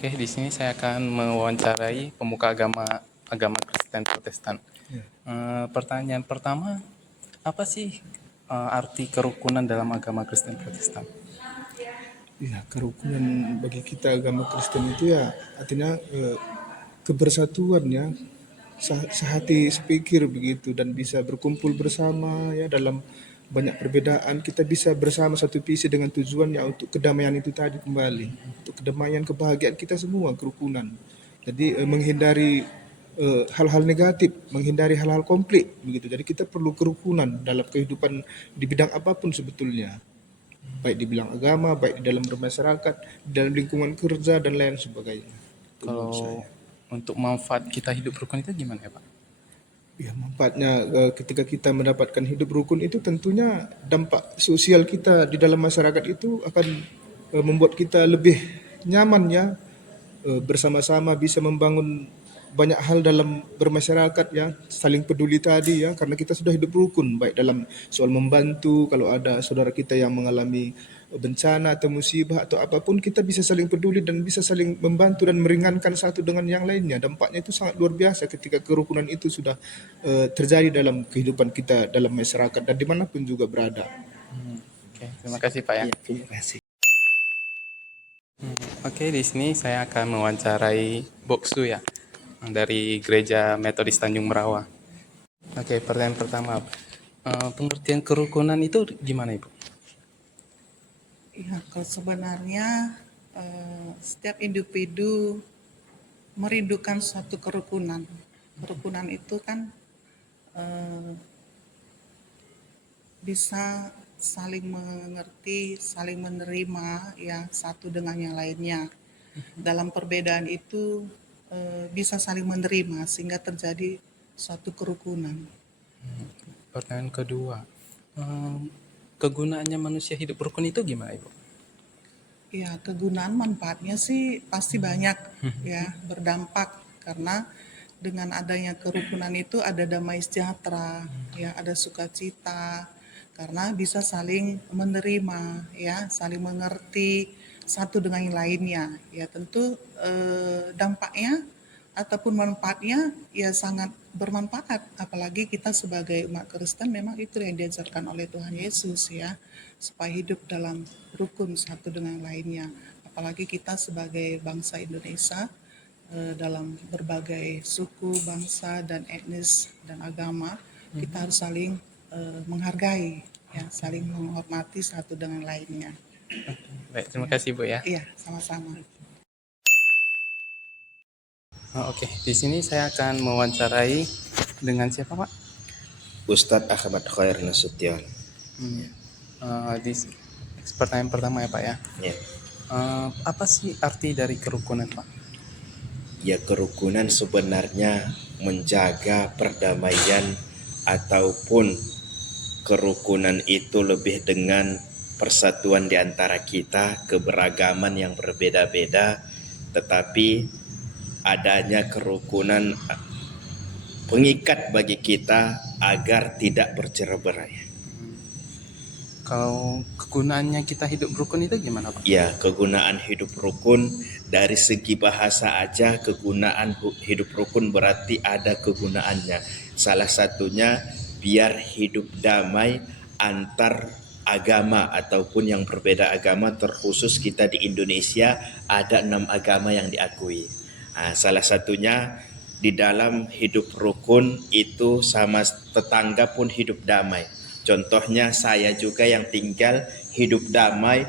Oke, di sini saya akan mewawancarai pemuka agama Kristen Protestan. Ya. Pertanyaan pertama, apa sih arti kerukunan dalam agama Kristen Protestan? Ya, kerukunan bagi kita agama Kristen itu ya artinya kebersatuan ya, sehati sepikir begitu dan bisa berkumpul bersama ya dalam banyak perbedaan kita bisa bersama satu visi dengan tujuan ya untuk kedamaian itu tadi kembali, untuk kedamaian kebahagiaan kita semua kerukunan. Jadi menghindari hal-hal negatif, menghindari hal-hal konflik begitu. Jadi kita perlu kerukunan dalam kehidupan di bidang apapun sebetulnya. Baik di bidang agama, baik di dalam bermasyarakat, di dalam lingkungan kerja dan lain sebagainya. Itu menurut Kalau saya. untuk manfaat kita hidup rukun itu gimana ya Pak? Ya, manfaatnya ketika kita mendapatkan hidup rukun itu tentunya dampak sosial kita di dalam masyarakat itu akan membuat kita lebih nyaman ya, bersama-sama bisa membangun banyak hal dalam bermasyarakat ya, saling peduli tadi ya, karena kita sudah hidup rukun baik dalam soal membantu kalau ada saudara kita yang mengalami bencana atau musibah atau apapun kita bisa saling peduli dan bisa saling membantu dan meringankan satu dengan yang lainnya. Dampaknya itu sangat luar biasa ketika kerukunan itu sudah terjadi dalam kehidupan kita dalam masyarakat dan dimanapun juga berada. Oke, terima kasih Pak ya. Ya, terima kasih. Oke, di sini saya akan mewawancarai Boksu ya, dari Gereja Metodis Tanjung Merawa. Oke, pertanyaan pertama, pengertian kerukunan itu gimana Ibu? Ya, kalau sebenarnya setiap individu merindukan suatu kerukunan. Kerukunan itu kan bisa saling mengerti, saling menerima ya satu dengan yang lainnya. Dalam perbedaan itu bisa saling menerima sehingga terjadi suatu kerukunan. Pertanyaan kedua, kegunaannya manusia hidup rukun itu gimana Ibu? Ya, kegunaan manfaatnya sih pasti banyak ya, berdampak karena dengan adanya kerukunan itu ada damai sejahtera, ya, ada sukacita karena bisa saling menerima, ya, saling mengerti satu dengan yang lainnya. Ya, tentu dampaknya ataupun manfaatnya ya sangat bermanfaat, apalagi kita sebagai umat Kristen memang itu yang diajarkan oleh Tuhan Yesus ya, supaya hidup dalam rukun satu dengan yang lainnya, apalagi kita sebagai bangsa Indonesia dalam berbagai suku, bangsa dan etnis dan agama, kita harus saling menghargai ya, saling menghormati satu dengan lainnya. Baik, terima kasih Bu ya. Iya, sama-sama. Oke, di sini saya akan mewawancarai dengan siapa Pak? Ustadz Ahmad Khair Nasution. Di pertanyaan pertama ya Pak ya. Ya. Apa sih arti dari kerukunan Pak? Ya, kerukunan sebenarnya menjaga perdamaian ataupun kerukunan itu lebih dengan persatuan di antara kita, keberagaman yang berbeda-beda, tetapi adanya kerukunan pengikat bagi kita agar tidak bercerai-berai. Kalau kegunaannya kita hidup rukun itu gimana Pak? Ya, kegunaan hidup rukun dari segi bahasa aja kegunaan hidup rukun berarti ada kegunaannya. Salah satunya biar hidup damai antar agama ataupun yang berbeda agama, terkhusus kita di Indonesia ada 6 agama yang diakui. Salah satunya di dalam hidup rukun itu sama tetangga pun hidup damai. Contohnya saya juga yang tinggal hidup damai,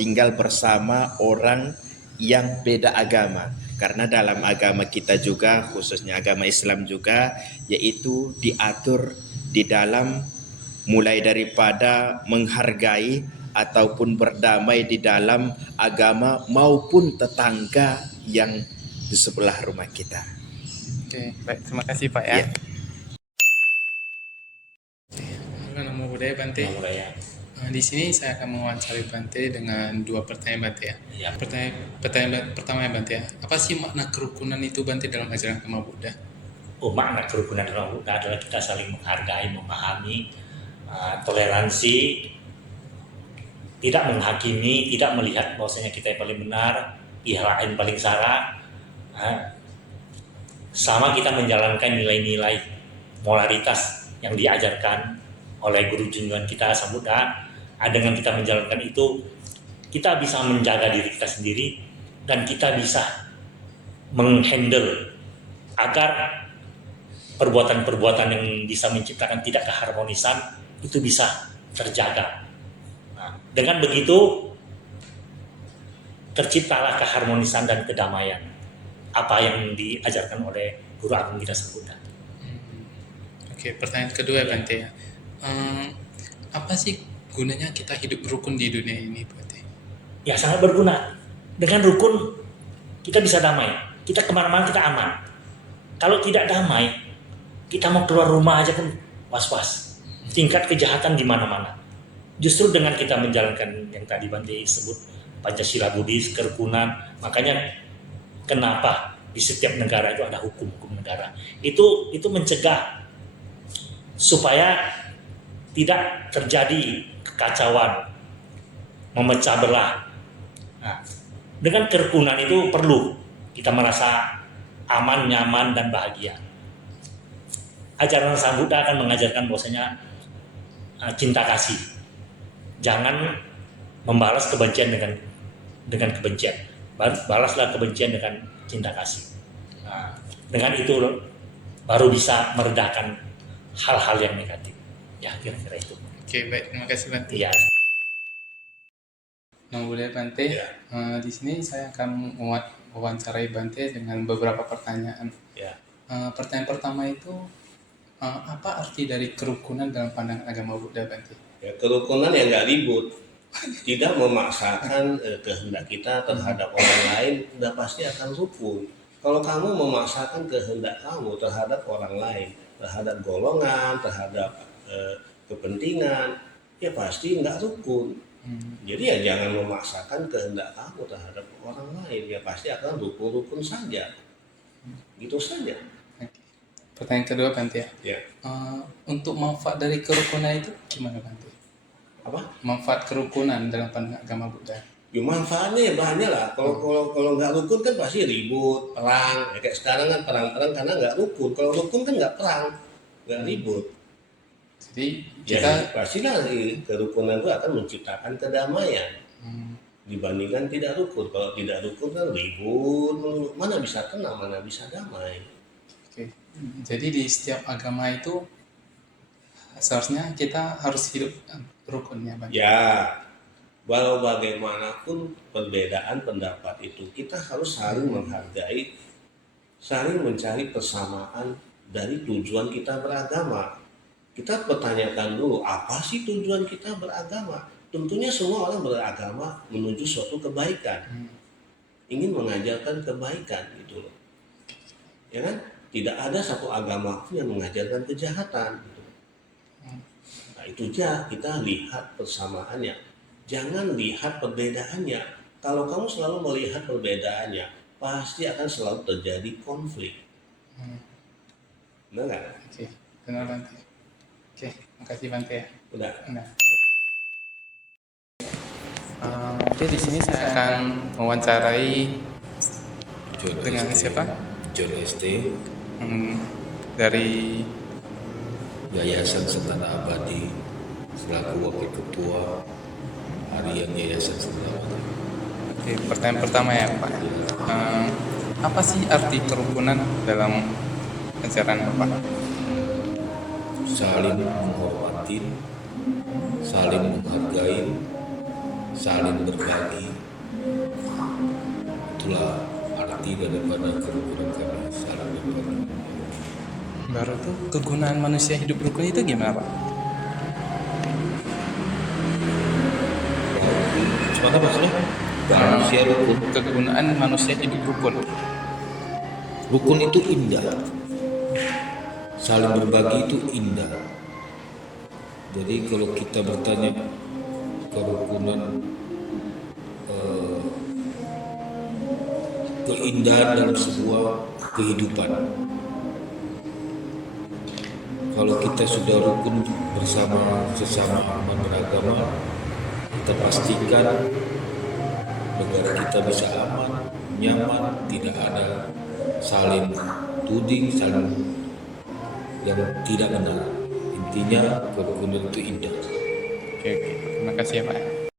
tinggal bersama orang yang beda agama. Karena dalam agama kita juga, khususnya agama Islam juga, yaitu diatur di dalam mulai daripada menghargai ataupun berdamai di dalam agama maupun tetangga yang di sebelah rumah kita. Oke, baik, terima kasih Pak ya. Nama budaya Bante. Di sini saya akan mewawancari Bante dengan 2 pertanyaan Bante ya. Pertanyaan pertama ya Bante ya. Apa sih makna kerukunan itu Bante dalam ajaran agama Buddha? Makna kerukunan dalam Buddha adalah kita saling menghargai, memahami, toleransi, tidak menghakimi, tidak melihat bahwasanya kita yang paling benar, IHLN paling sara. Nah, sama kita menjalankan nilai-nilai moralitas yang diajarkan oleh guru junjungan kita Sambuddha. Dengan kita menjalankan itu, kita bisa menjaga diri kita sendiri dan kita bisa menghandle agar perbuatan-perbuatan yang bisa menciptakan tidak keharmonisan itu bisa terjaga. Nah, dengan begitu terciptalah keharmonisan dan kedamaian apa yang diajarkan oleh Guru Agung kita Sambuddha. Oke, pertanyaan kedua Bante ya. Apa sih gunanya kita hidup rukun di dunia ini Bante? Ya sangat berguna. Dengan rukun kita bisa damai. Kita kemana-mana kita aman. Kalau tidak damai, kita mau keluar rumah aja pun was-was. Tingkat kejahatan di mana-mana. Justru dengan kita menjalankan yang tadi Bante sebut Pancasila Buddhis, kerukunan, makanya kenapa di setiap negara itu ada hukum-hukum negara. Itu mencegah supaya tidak terjadi kekacauan, memecah belah. Nah, dengan kerukunan itu perlu kita merasa aman, nyaman, dan bahagia. Ajaran Sang Buddha akan mengajarkan bahwasanya cinta kasih. Jangan membalas kebencian dengan kebencian. Balaslah kebencian dengan cinta kasih. Nah, dengan itu baru bisa meredakan hal-hal yang negatif. Ya, kira-kira itu. Oke, baik. Terima kasih Bante. Iya. Nah, boleh Bante. Di sini saya akan mewawancarai Bante dengan beberapa pertanyaan. Ya. Pertanyaan pertama itu, apa arti dari kerukunan dalam pandangan agama Buddha Bante? Ya, kerukunan yang nggak ribut, tidak memaksakan kehendak kita terhadap orang lain, udah pasti akan rukun. Kalau kamu memaksakan kehendak kamu terhadap orang lain, terhadap golongan, terhadap kepentingan, ya pasti nggak rukun. Jadi ya jangan memaksakan kehendak kamu terhadap orang lain, ya pasti akan rukun-rukun saja. Gitu saja. Pertanyaan kedua Bante ya. Ya. Untuk manfaat dari kerukunan itu gimana Bante? Apa? Manfaat kerukunan dalam pandangan agama Buddha. Ya, manfaatnya ya banyak lah. Kalau nggak rukun kan pasti ribut, perang. Ya, kayak sekarang kan perang-perang karena nggak rukun. Kalau rukun kan nggak perang, nggak ribut. Jadi Ya kita pastilah kerukunan itu akan menciptakan kedamaian dibandingkan tidak rukun. Kalau tidak rukun kan ribut, mana bisa tenang, mana bisa damai. Oke. Jadi di setiap agama itu seharusnya kita harus hidup rukunnya Bante. Ya, walau bagaimanapun perbedaan pendapat itu, kita harus saling menghargai, saling mencari persamaan dari tujuan kita beragama. Kita pertanyakan dulu, apa sih tujuan kita beragama? Tentunya semua orang beragama menuju suatu kebaikan, ingin mengajarkan kebaikan gitu loh, ya kan? Tidak ada satu agama pun yang mengajarkan kejahatan. Gitu. Nah itu aja kita lihat persamaannya, jangan lihat perbedaannya. Kalau kamu selalu melihat perbedaannya, pasti akan selalu terjadi konflik. Benar nggak? Oke, benar Bante. Oke, makasih Bante ya. Udah. Nah. Oke, di sini saya akan mewawancarai dengan siapa? John ST Dari Yayasan Sentana Abadi selaku Wakil Ketua Harian Yayasan Sentana Abadi. Oke, pertanyaan pertama ya Pak. Apa sih arti kerukunan dalam ajaran Bapak? Saling menghormati, saling menghargai, saling berbagi. Itulah arti daripada kerukunan kami, saling berbagi. Baru tuh kegunaan manusia hidup rukun itu gimana Pak? Sebentar maksudnya? Manusia rukun. Kegunaan manusia hidup rukun. Rukun itu indah. Saling berbagi itu indah. Jadi kalau kita bertanya kerukunan, keindahan dalam sebuah kehidupan. Kalau kita sudah rukun bersama sesama umat beragama, kita pastikan negara kita bisa aman, nyaman, tidak ada saling tuding, saling yang tidak benar. Intinya kerukunan itu indah. Oke, terima kasih ya Pak.